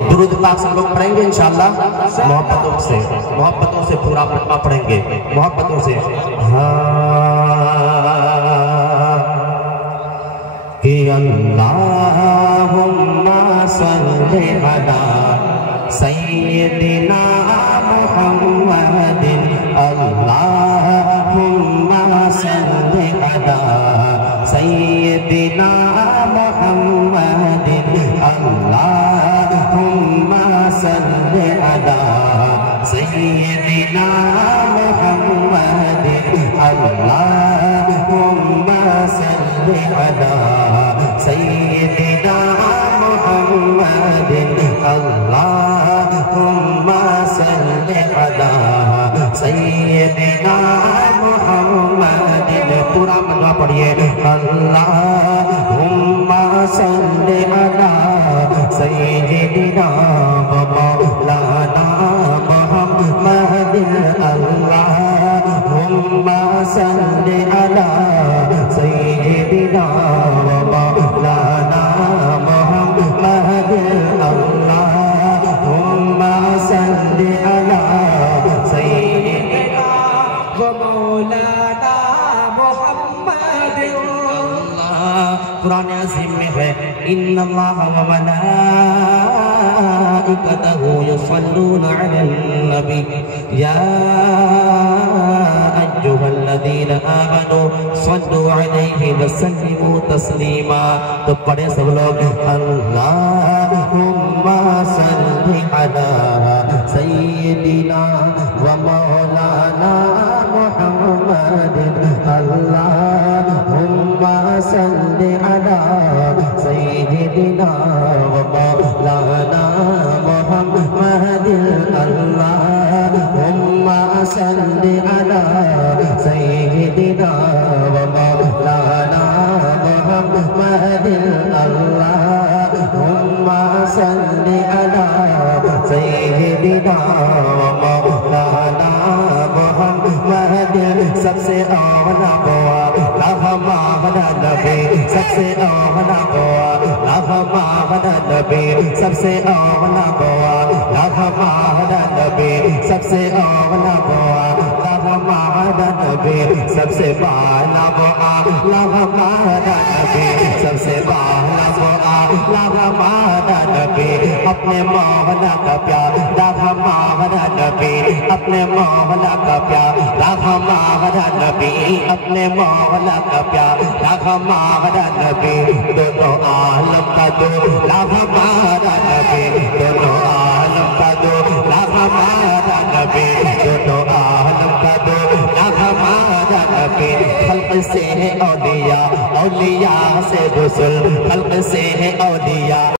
درود پاک سب لوگ پڑھیں گے انشاءاللہ محبتوں سے پورا پڑھیں گے محبتوں سے کہ اللہم صلی علی سیدنا محمد اللہم صلی علی سیدنا محمد اللہم صلی علی سیدنا محمد اللہم صلی علی سیدنا محمد اللہم صلی علی سیدنا محمد پورا منوا پڑھئے اللہم صلی علی سیدنا مولانا محمد اللہم صلی علی سیدنا مولانا محمد اللہم صلی علی سیدنا مولانا محمد قرآن عظیم میں ہے ان اللہ و ملائکتہ یصلون علی النبی یا ایھا الذین آمنوا صلوا علیہ وسلموا تسلیما تو پڑھے سب لوگ اللہم صلی علی سیدنا و مولانا محمد اللہم صلی علی سیدنا و مولانا محمد اللہم صلی علی سیدنا و مولانا محمد اللہم صلی علی سیدنا و مولانا محمد سب سے اولا بوا لہمانا نبی سب سے اولا بوا لہمانا نبی سب سے اولا بوا لہمانا نبی سب سے اولا بوا لہمانا نبی سب سے بالا بوا لہمانا نبی سب سے بالا بوا لہمانا نبی اپنے مولا کا پیار لہمانا نبی اپنے مولا کا پیار لہمانا نبی اپنے مولا کا پیار لہمانا نبی دونوں عالم کا دو لہمانا نبی دونوں عالم کا دو لہمانا نبی دونوں عالم کا دو لہمانا نبی خلق سے ہے اولیاء اولیاء سے رسل خلق سے ہے اولیاء